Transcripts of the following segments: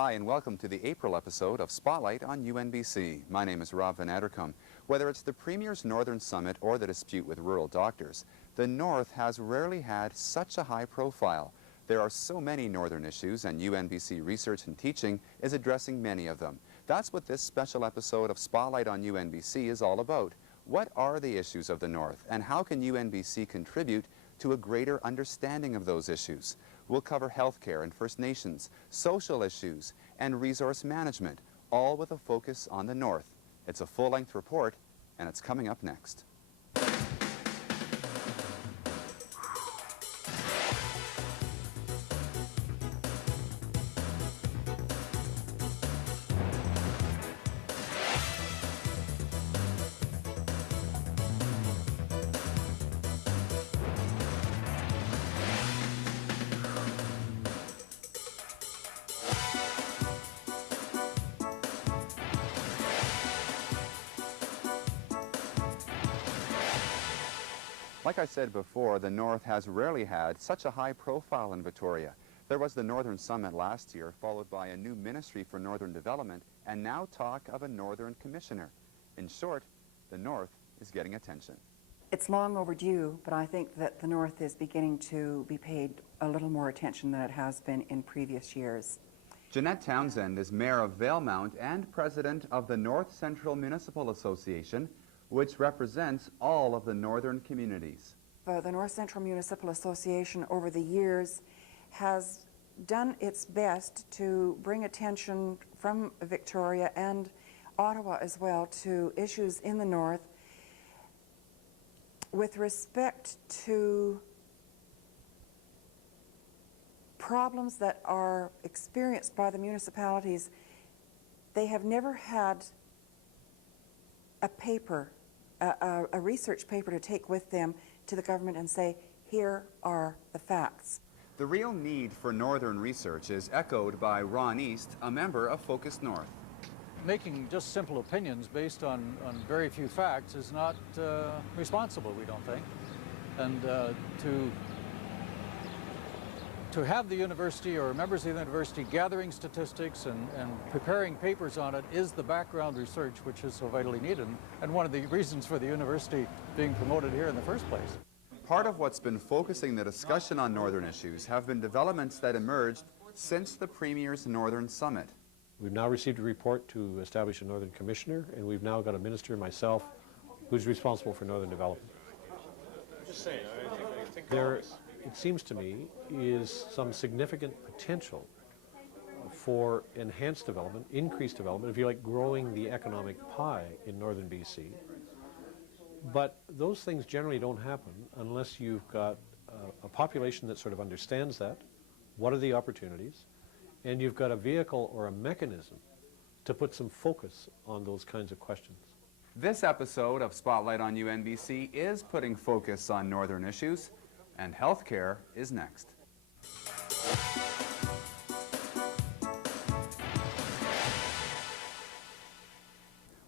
Hi and welcome to the April episode of Spotlight on UNBC. My name is Rob Van Addercom. Whether it's the Premier's Northern Summit or the dispute with rural doctors, the North has rarely had such a high profile. There are so many Northern issues, and UNBC Research and Teaching is addressing many of them. That's what this special episode of Spotlight on UNBC is all about. What are the issues of the North, and how can UNBC contribute to a greater understanding of those issues? We'll cover healthcare and First Nations, social issues, and resource management, all with a focus on the North. It's a full-length report, and it's coming up next. Like I said before, the North has rarely had such a high profile in Victoria. There was the Northern Summit last year, followed by a new Ministry for Northern Development, and now talk of a Northern Commissioner. In short, the North is getting attention. It's long overdue, but I think that the North is beginning to be paid a little more attention than it has been in previous years. Jeanette Townsend is Mayor of Valemount and President of the North Central Municipal Association, which represents all of the northern communities. The North Central Municipal Association over the years has done its best to bring attention from Victoria and Ottawa as well to issues in the North with respect to problems that are experienced by the municipalities. They have never had a paper, a research paper to take with them to the government and say, here are the facts. The real need for Northern research is echoed by Ron East, a member of Focus North. Making just simple opinions based on very few facts is not responsible, we don't think. And to have the university or members of the university gathering statistics and preparing papers on it is the background research which is so vitally needed, and one of the reasons for the university being promoted here in the first place. Part of what's been focusing the discussion on Northern issues have been developments that emerged since the Premier's Northern Summit. We've now received a report to establish a Northern Commissioner, and we've now got a minister, myself, who's responsible for Northern development. Just saying, I think there, it seems to me, is some significant potential for enhanced development, increased development, if you like, growing the economic pie in Northern BC. But those things generally don't happen unless you've got a population that sort of understands that, what are the opportunities, and you've got a vehicle or a mechanism to put some focus on those kinds of questions. This episode of Spotlight on UNBC is putting focus on Northern issues, and healthcare is next.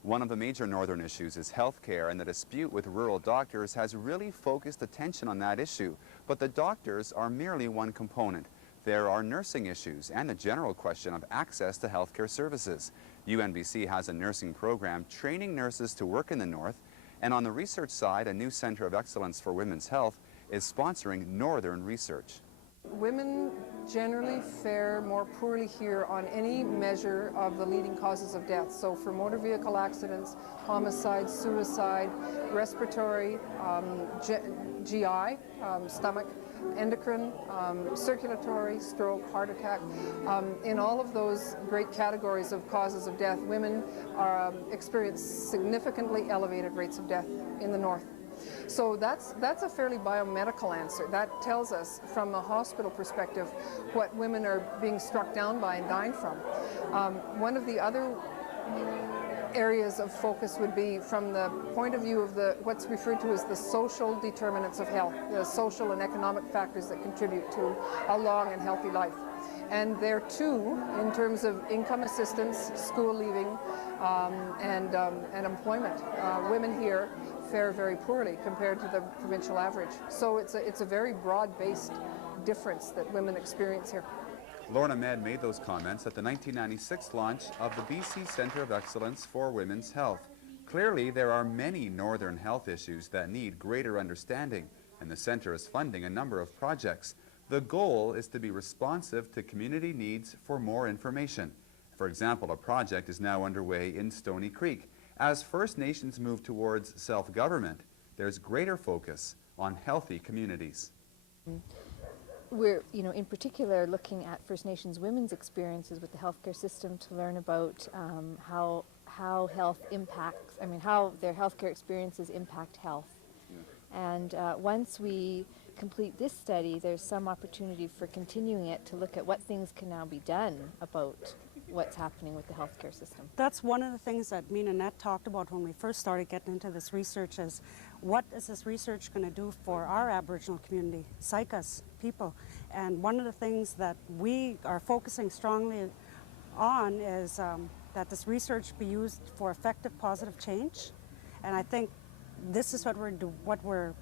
One of the major Northern issues is healthcare, and the dispute with rural doctors has really focused attention on that issue. But the doctors are merely one component. There are nursing issues and the general question of access to healthcare services. UNBC has a nursing program training nurses to work in the North, and on the research side, a new Center of Excellence for Women's Health is sponsoring Northern research. Women generally fare more poorly here on any measure of the leading causes of death. So for motor vehicle accidents, homicide, suicide, respiratory, GI, stomach, endocrine, circulatory, stroke, heart attack. In all of those great categories of causes of death, women experience significantly elevated rates of death in the North. So that's a fairly biomedical answer. That tells us from a hospital perspective what women are being struck down by and dying from. One of the other areas of focus would be from the point of view of what's referred to as the social determinants of health, the social and economic factors that contribute to a long and healthy life. And there too, in terms of income assistance, school leaving, and employment, women here fare very poorly compared to the provincial average. So it's a very broad-based difference that women experience here. Lorna Medd made those comments at the 1996 launch of the BC Centre of Excellence for Women's Health. Clearly, there are many northern health issues that need greater understanding, and the centre is funding a number of projects. The goal is to be responsive to community needs for more information. For example, a project is now underway in Stoney Creek. As First Nations move towards self-government, there's greater focus on healthy communities. We're, in particular looking at First Nations women's experiences with the healthcare system to learn about how health impacts, how their healthcare experiences impact health. And once we complete this study, there's some opportunity for continuing it to look at what things can now be done about what's happening with the healthcare system. That's one of the things that me and Annette talked about when we first started getting into this research is, what is this research going to do for our Aboriginal community, Sycas people? And one of the things that we are focusing strongly on is that this research be used for effective positive change. And I think this is what we're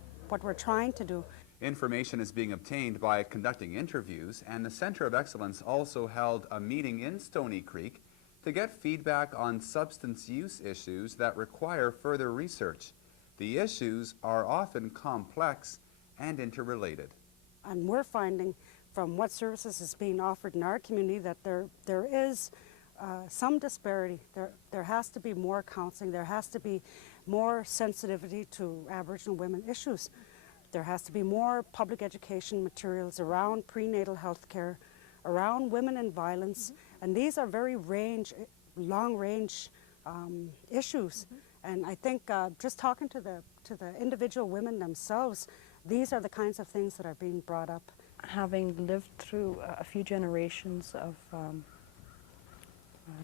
trying to do. Information is being obtained by conducting interviews, and the Centre of Excellence also held a meeting in Stoney Creek to get feedback on substance use issues that require further research. The issues are often complex and interrelated. And we're finding from what services is being offered in our community that there is some disparity. There has to be more counseling. There has to be more sensitivity to Aboriginal women issues. There has to be more public education materials around prenatal health care, around women and violence, and these are very long-range issues. And I think just talking to the individual women themselves, these are the kinds of things that are being brought up. Having lived through a few generations of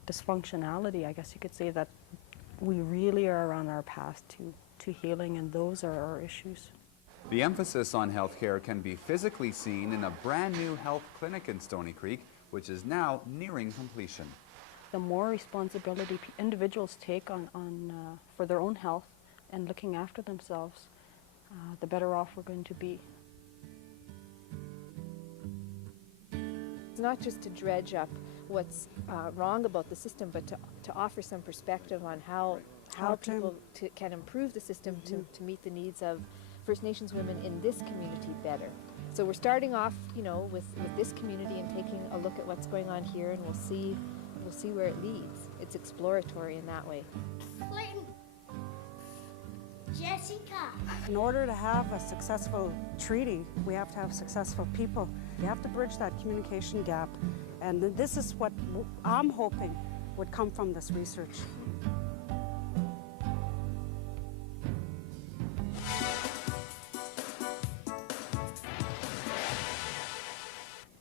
dysfunctionality, I guess you could say that we really are on our path to healing, and those are our issues. The emphasis on healthcare can be physically seen in a brand new health clinic in Stoney Creek, which is now nearing completion. The more responsibility individuals take on for their own health and looking after themselves, the better off we're going to be. It's not just to dredge up what's wrong about the system, but to offer some perspective on how people can improve the system to meet the needs of First Nations women in this community better. So we're starting off, with this community and taking a look at what's going on here, and we'll see where it leads. It's exploratory in that way. Clayton. Jessica. In order to have a successful treaty, we have to have successful people. You have to bridge that communication gap, and this is what I'm hoping would come from this research.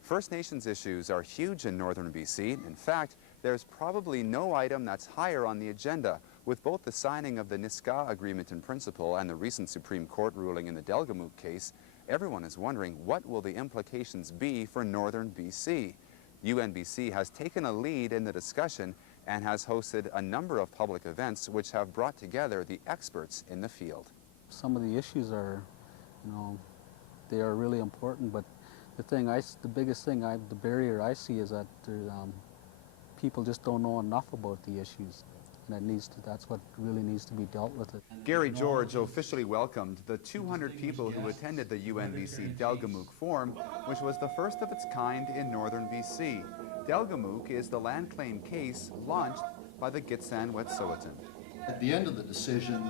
First Nations issues are huge in northern BC. In fact, there's probably no item that's higher on the agenda. With both the signing of the Niska Agreement in Principle and the recent Supreme Court ruling in the Delgamuukw case, everyone is wondering what will the implications be for northern BC. UNBC has taken a lead in the discussion and has hosted a number of public events which have brought together the experts in the field. Some of the issues are, they are really important, but the biggest thing, the barrier I see is that people just don't know enough about the issues, and that's what really needs to be dealt with. Gary George officially welcomed the 200 people who attended the UNBC Delgamuukw Forum, which was the first of its kind in northern BC. Delgamuukw is the land claim case launched by the Gitxsan Wet'suwet'en. At the end of the decision,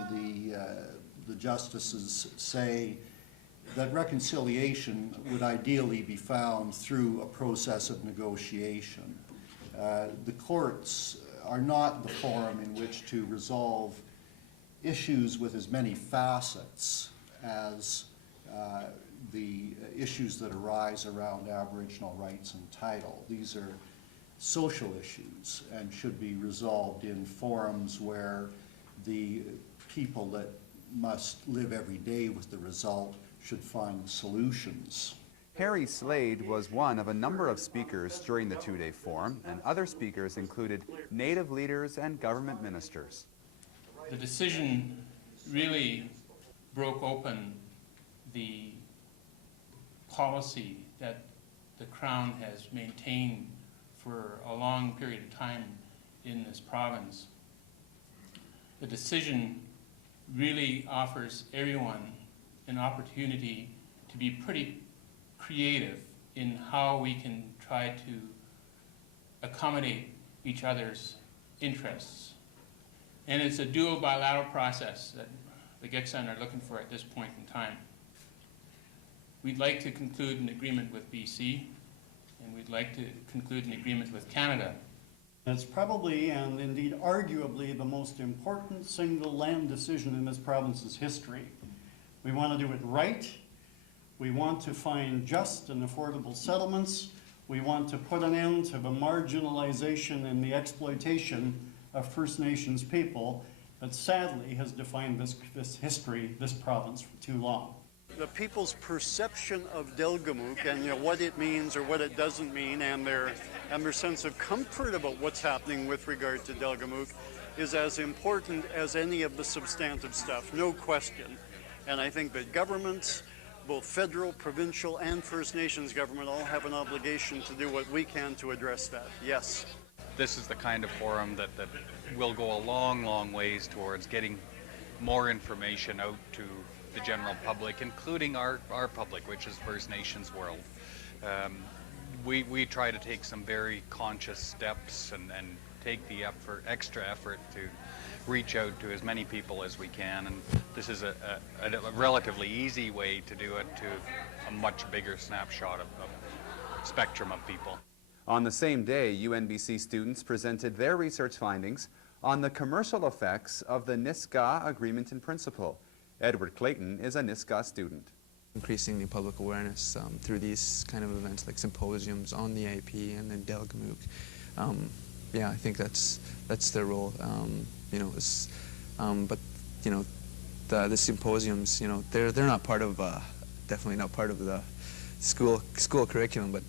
the justices say that reconciliation would ideally be found through a process of negotiation. The courts are not the forum in which to resolve issues with as many facets as the issues that arise around Aboriginal rights and title. These are social issues and should be resolved in forums where the people that must live every day with the result should find solutions. Harry Slade was one of a number of speakers during the two-day forum, and other speakers included Native leaders and government ministers. The decision really broke open the policy that the Crown has maintained for a long period of time in this province. The decision really offers everyone an opportunity to be pretty creative in how we can try to accommodate each other's interests. And it's a dual bilateral process that the Gitxsan are looking for at this point in time. We'd like to conclude an agreement with BC, and we'd like to conclude an agreement with Canada. It's probably, and indeed arguably, the most important single land decision in this province's history. We want to do it right. We want to find just and affordable settlements. We want to put an end to the marginalization and the exploitation of First Nations people that sadly has defined this history, this province, for too long. The people's perception of Delgamuukw and what it means or what it doesn't mean, and their sense of comfort about what's happening with regard to Delgamuukw is as important as any of the substantive stuff, no question. And I think that governments, both federal, provincial, and First Nations government, all have an obligation to do what we can to address that. Yes. This is the kind of forum that will go a long, long ways towards getting more information out to the general public, including our public, which is First Nations world. We try to take some very conscious steps and take the extra effort to reach out to as many people as we can, and this is a relatively easy way to do it to a much bigger snapshot of spectrum of people. On the same day, UNBC students presented their research findings on the commercial effects of the Nisga'a Agreement in Principle. Edward Clayton is a Nisga'a student. Increasing the public awareness through these kind of events like symposiums on the IAP and then Delgamuukw. Yeah, I think that's their role. But the symposiums, they're not part of definitely not part of the school curriculum. But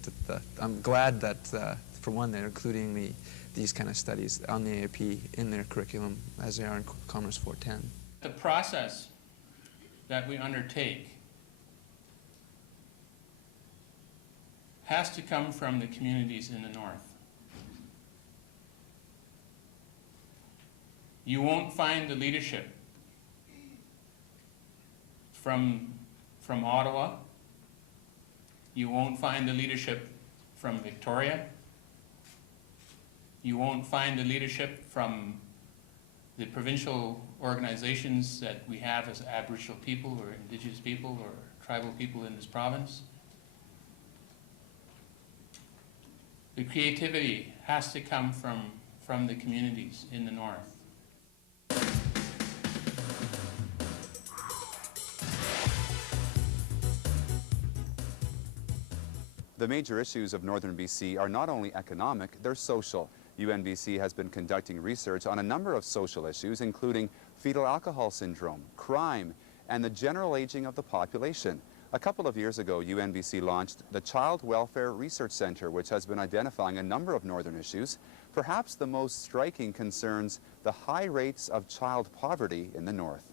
I'm glad that for one they're including these kind of studies on the IAP in their curriculum as they are in Commerce 410. The process that we undertake has to come from the communities in the north. You won't find the leadership from Ottawa. You won't find the leadership from Victoria. You won't find the leadership from the provincial organizations that we have as Aboriginal people or Indigenous people or tribal people in this province. The creativity has to come from the communities in the north. The major issues of northern BC are not only economic, they're social. UNBC has been conducting research on a number of social issues, including fetal alcohol syndrome, crime, and the general aging of the population. A couple of years ago, UNBC launched the Child Welfare Research Center, which has been identifying a number of northern issues. Perhaps the most striking concerns the high rates of child poverty in the north.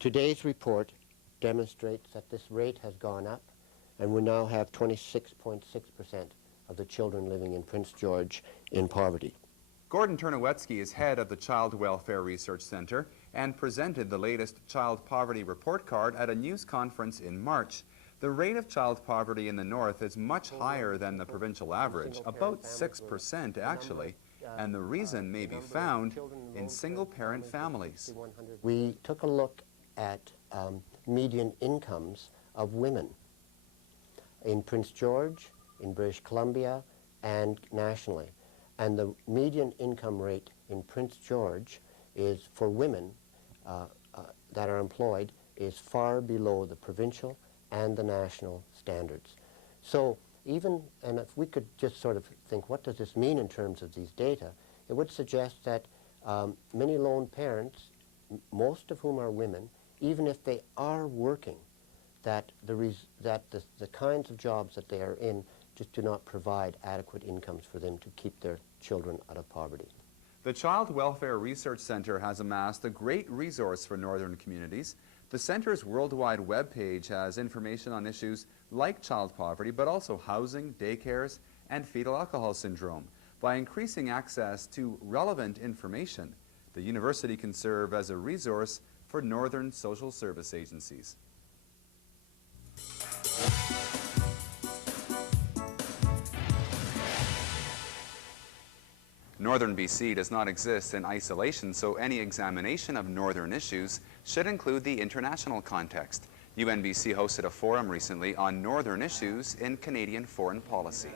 Today's report demonstrates that this rate has gone up, and we now have 26.6% of the children living in Prince George in poverty. Gordon Turnowetsky is head of the Child Welfare Research Center and presented the latest child poverty report card at a news conference in March. The rate of child poverty in the north is much higher than the provincial average, about 6% actually, and the reason may be found in single-parent families. We took a look at median incomes of women in Prince George, in British Columbia, and nationally. And the median income rate in Prince George is, for women that are employed, is far below the provincial and the national standards. So even, and if we could just sort of think, what does this mean in terms of these data? It would suggest that many lone parents, most of whom are women, even if they are working, that the kinds of jobs that they are in just do not provide adequate incomes for them to keep their children out of poverty. The Child Welfare Research Center has amassed a great resource for northern communities The center's worldwide webpage has information on issues like child poverty, but also housing, daycares, and fetal alcohol syndrome. By increasing access to relevant information, the university can serve as a resource for northern social service agencies. Northern BC does not exist in isolation, so any examination of northern issues should include the international context. UNBC hosted a forum recently on northern issues in Canadian foreign policy.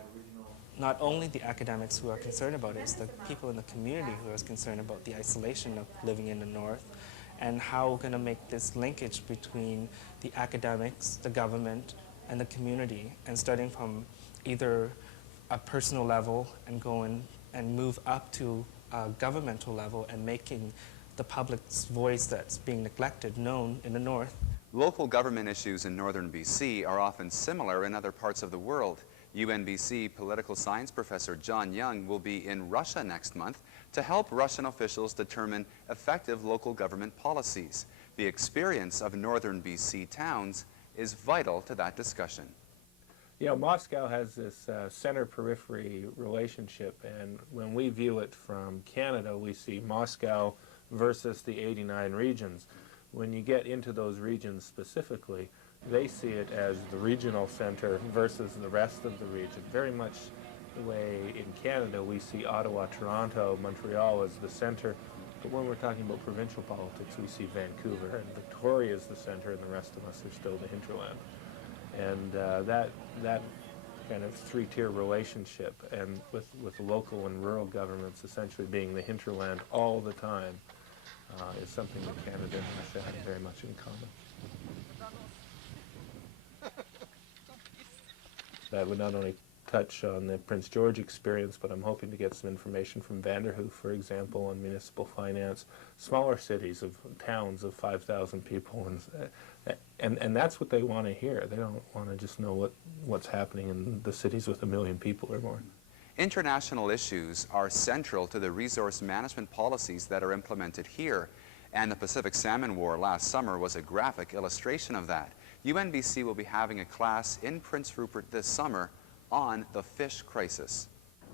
Not only the academics who are concerned about it, it's the people in the community who are concerned about the isolation of living in the north, and how we're going to make this linkage between the academics, the government, and the community, and starting from either a personal level and going and move up to a governmental level and making the public's voice that's being neglected known in the north. Local government issues in northern BC are often similar in other parts of the world. UNBC Political Science professor John Young will be in Russia next month to help Russian officials determine effective local government policies. The experience of northern BC towns is vital to that discussion. You know, Moscow has this center-periphery relationship, and when we view it from Canada, we see Moscow versus the 89 regions. When you get into those regions specifically, they see it as the regional center versus the rest of the region. Very much the way in Canada we see Ottawa, Toronto, Montreal as the center, but when we're talking about provincial politics, we see Vancouver and Victoria as the center, and the rest of us are still the hinterland. And that kind of three-tier relationship, and with local and rural governments essentially being the hinterland all the time, is something that Canada and Russia have very much in common. That would not only touch on the Prince George experience, but I'm hoping to get some information from Vanderhoof, for example, on municipal finance, smaller cities of towns of 5,000 people, and that's what they want to hear. They don't want to just know what's happening in the cities with 1 million people or more. International issues are central to the resource management policies that are implemented here, and the Pacific Salmon War last summer was a graphic illustration of that. UNBC will be having a class in Prince Rupert this summer on the fish crisis.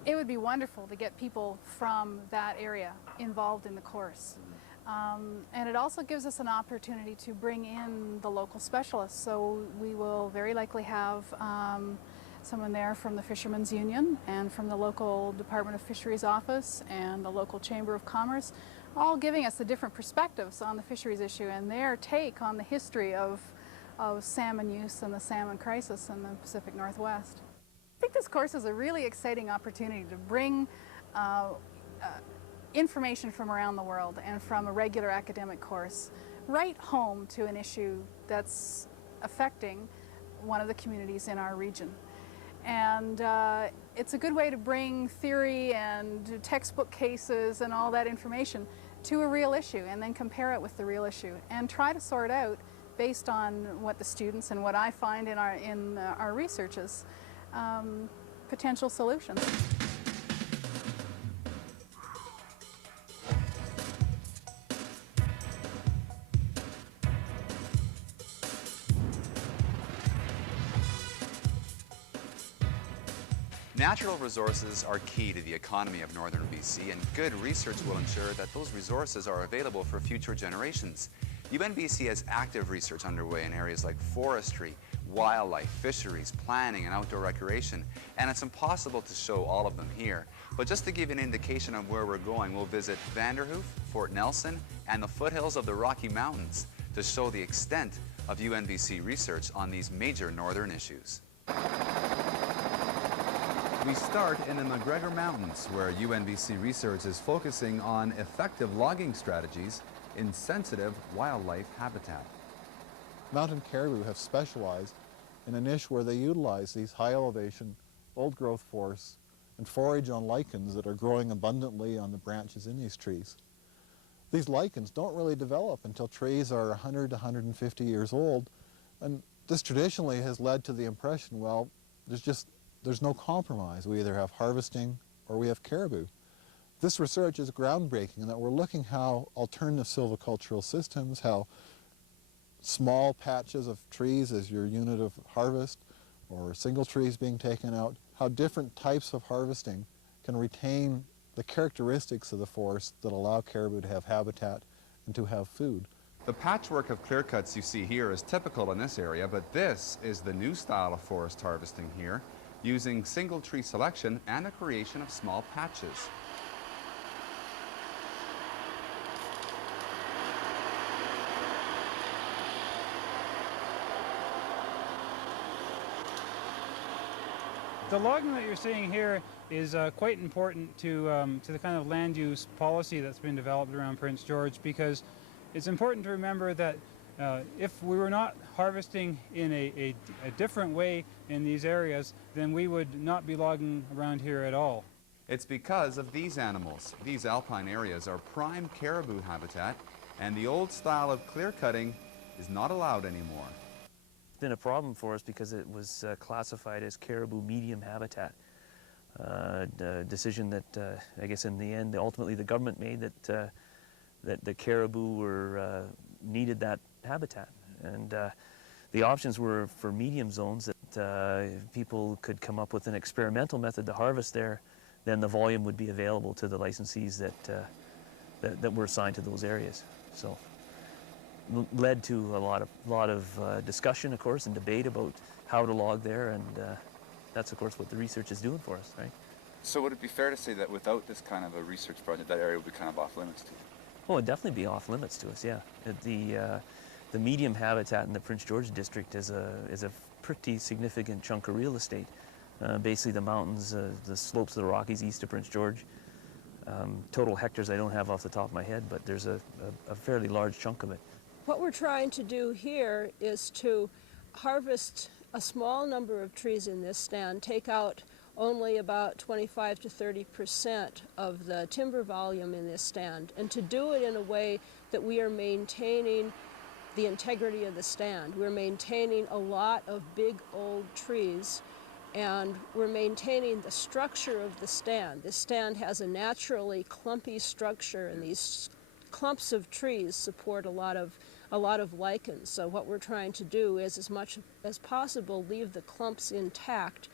It would be wonderful to get people from that area involved in the course. And it also gives us an opportunity to bring in the local specialists. So we will very likely have someone there from the Fishermen's Union and from the local Department of Fisheries office and the local Chamber of Commerce, all giving us the different perspectives on the fisheries issue and their take on the history of salmon use and the salmon crisis in the Pacific Northwest. I think this course is a really exciting opportunity to bring information from around the world and from a regular academic course right home to an issue that's affecting one of the communities in our region. And it's a good way to bring theory and textbook cases and all that information to a real issue and then compare it with the real issue and try to sort out, based on what the students and what I find in our researches, potential solutions. Natural resources are key to the economy of northern BC, and good research will ensure that those resources are available for future generations. UNBC has active research underway in areas like forestry, wildlife, fisheries, planning, and outdoor recreation, and it's impossible to show all of them here. But just to give you an indication of where we're going, we'll visit Vanderhoof, Fort Nelson, and the foothills of the Rocky Mountains to show the extent of UNBC research on these major northern issues. We start in the McGregor Mountains, where UNBC Research is focusing on effective logging strategies in sensitive wildlife habitat. Mountain caribou have specialized in a niche where they utilize these high elevation, old growth forests and forage on lichens that are growing abundantly on the branches in these trees. These lichens don't really develop until trees are 100 to 150 years old, and this traditionally has led to the impression, well, there's no compromise. We either have harvesting or we have caribou. This research is groundbreaking in that we're looking how alternative silvicultural systems, how small patches of trees as your unit of harvest, or single trees being taken out, how different types of harvesting can retain the characteristics of the forest that allow caribou to have habitat and to have food. The patchwork of clear cuts you see here is typical in this area, but this is the new style of forest harvesting here, using single tree selection and the creation of small patches. The logging that you're seeing here is quite important to the kind of land use policy that's been developed around Prince George, because it's important to remember that if we were not harvesting in a different way in these areas, then we would not be logging around here at all. It's because of these animals. These alpine areas are prime caribou habitat, and the old style of clear cutting is not allowed anymore. It's been a problem for us because it was classified as caribou medium habitat. A decision that I guess in the end, ultimately the government made that the caribou were needed that habitat, and the options were for medium zones that people could come up with an experimental method to harvest there. Then the volume would be available to the licensees that were assigned to those areas. So led to a lot of discussion, of course, and debate about how to log there, and that's of course what the research is doing for us, right? So would it be fair to say that without this kind of a research project, that area would be kind of off limits to you? Oh, it'd definitely be off limits to us, yeah. The medium habitat in the Prince George district is a pretty significant chunk of real estate. Basically the mountains, the slopes of the Rockies east of Prince George. Total hectares I don't have off the top of my head, but there's a fairly large chunk of it. What we're trying to do here is to harvest a small number of trees in this stand, take out only about 25 to 30% of the timber volume in this stand, and to do it in a way that we are maintaining the integrity of the stand. We're maintaining a lot of big old trees, and we're maintaining the structure of the stand. This stand has a naturally clumpy structure, and these clumps of trees support a lot of lichens. So what we're trying to do is, as much as possible, leave the clumps intact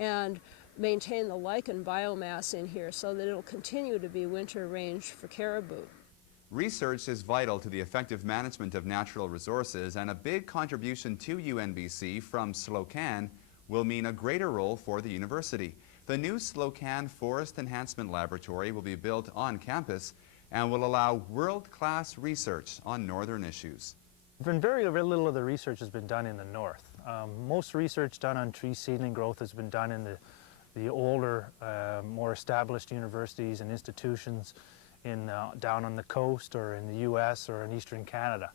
and maintain the lichen biomass in here so that it'll continue to be winter range for caribou. Research is vital to the effective management of natural resources, and a big contribution to UNBC from Slocane will mean a greater role for the university. The new Slocane Forest Enhancement Laboratory will be built on campus and will allow world-class research on northern issues. Very little of the research has been done in the north. Most research done on tree seedling growth has been done in the older, more established universities and institutions down on the coast or in the US or in eastern Canada.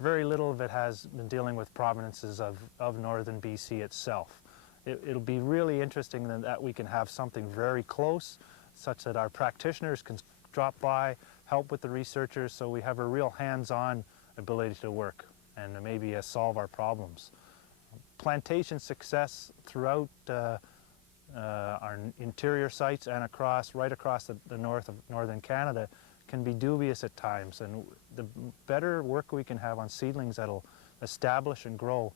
Very little of it has been dealing with provinces of northern BC itself. It'll be really interesting that we can have something very close, such that our practitioners can drop by, help with the researchers, so we have a real hands-on ability to work and maybe solve our problems. Plantation success throughout our interior sites and right across the north of northern Canada can be dubious at times, and the better work we can have on seedlings that'll establish and grow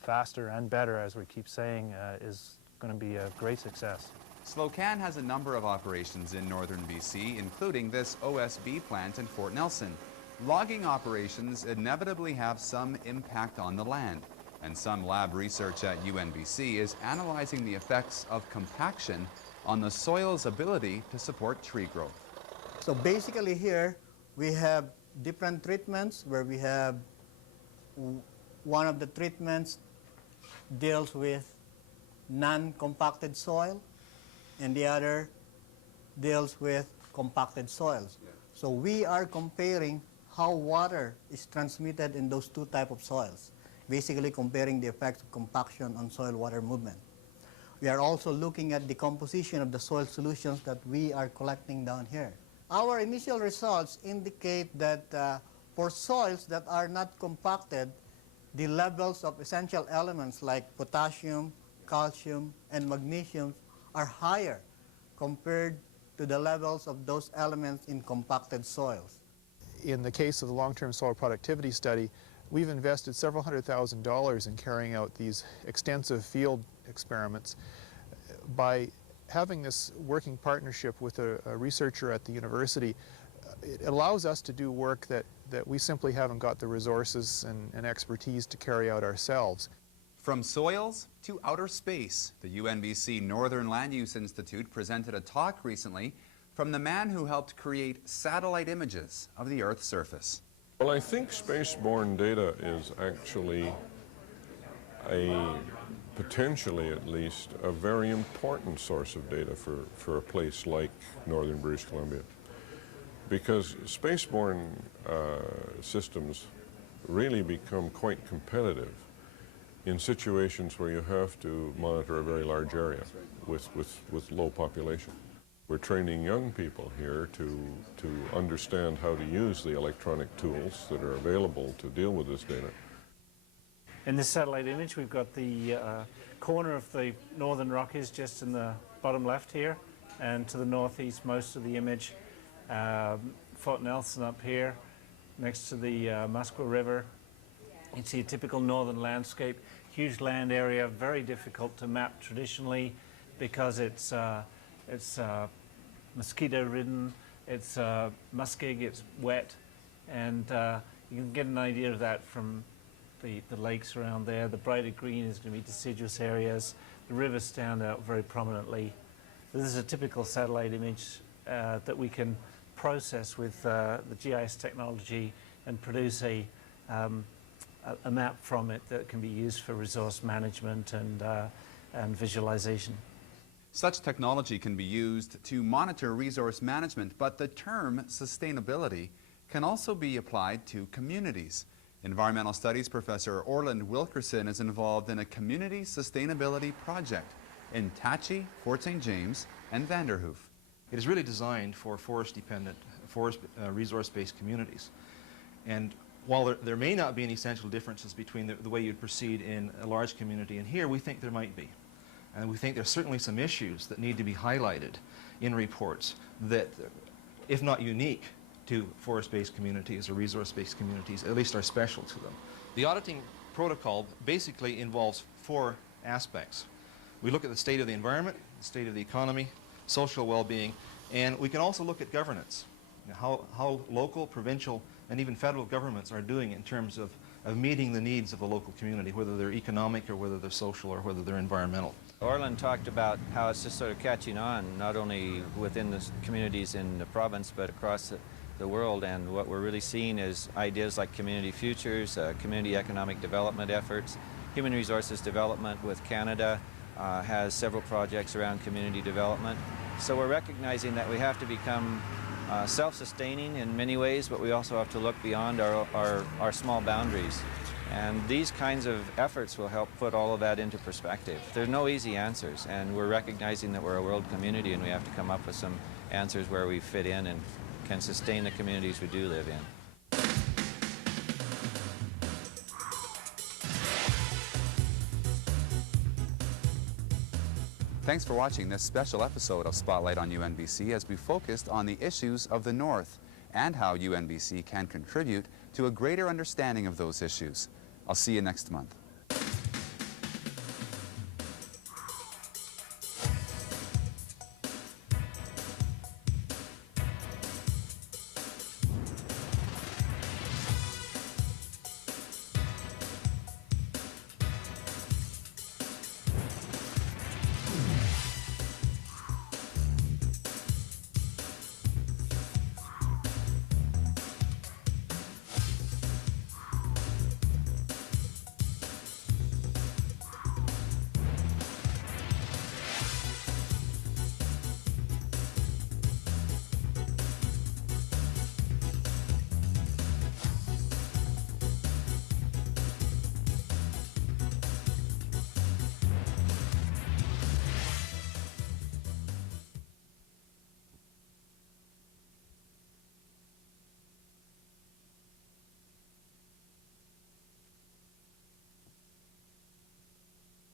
faster and better, as we keep saying, is going to be a great success. Slocane has a number of operations in northern BC, including this OSB plant in Fort Nelson. Logging operations inevitably have some impact on the land, and some lab research at UNBC is analyzing the effects of compaction on the soil's ability to support tree growth. So basically here we have different treatments where we have one of the treatments deals with non-compacted soil and the other deals with compacted soils. So we are comparing how water is transmitted in those two types of soils, basically comparing the effects of compaction on soil-water movement. We are also looking at the composition of the soil solutions that we are collecting down here. Our initial results indicate that for soils that are not compacted, the levels of essential elements like potassium, calcium, and magnesium are higher compared to the levels of those elements in compacted soils. In the case of the long-term soil productivity study, We've invested several $100,000 in carrying out these extensive field experiments. By having this working partnership with a researcher at the university, it allows us to do work that we simply haven't got the resources and expertise to carry out ourselves. From soils to outer space, the UNBC Northern Land Use Institute presented a talk recently from the man who helped create satellite images of the Earth's surface. Well, I think spaceborne data is actually potentially at least, a very important source of data for a place like northern British Columbia. Because spaceborne systems really become quite competitive in situations where you have to monitor a very large area with low population. We're training young people here to understand how to use the electronic tools that are available to deal with this data. In this satellite image, we've got the corner of the Northern Rockies just in the bottom left here, and to the northeast most of the image, Fort Nelson up here, next to the Muskwa River. You see a typical northern landscape, huge land area, very difficult to map traditionally because it's mosquito-ridden, it's muskeg, it's wet, and you can get an idea of that from the lakes around there. The brighter green is going to be deciduous areas. The rivers stand out very prominently. This is a typical satellite image that we can process with the GIS technology and produce a map from it that can be used for resource management and visualization. Such technology can be used to monitor resource management, but the term sustainability can also be applied to communities. Environmental Studies professor Orland Wilkerson is involved in a community sustainability project in Tachi, Fort St. James, and Vanderhoof. It is really designed for forest-dependent, resource-based communities. And while there may not be any essential differences between the way you'd proceed in a large community and here, we think there might be. And we think there's certainly some issues that need to be highlighted in reports that, if not unique to forest-based communities or resource-based communities, at least are special to them. The auditing protocol basically involves 4 aspects. We look at the state of the environment, the state of the economy, social well-being, and we can also look at governance, how local, provincial, and even federal governments are doing in terms of meeting the needs of the local community, whether they're economic or whether they're social or whether they're environmental. Orland talked about how it's just sort of catching on, not only within the communities in the province, but across the world. And what we're really seeing is ideas like community futures, community economic development efforts. Human resources development with Canada has several projects around community development. So we're recognizing that we have to become self-sustaining in many ways, but we also have to look beyond our small boundaries. And these kinds of efforts will help put all of that into perspective. There's no easy answers, and we're recognizing that we're a world community and we have to come up with some answers where we fit in and can sustain the communities we do live in. Thanks for watching this special episode of Spotlight on UNBC as we focused on the issues of the North and how UNBC can contribute to a greater understanding of those issues. I'll see you next month.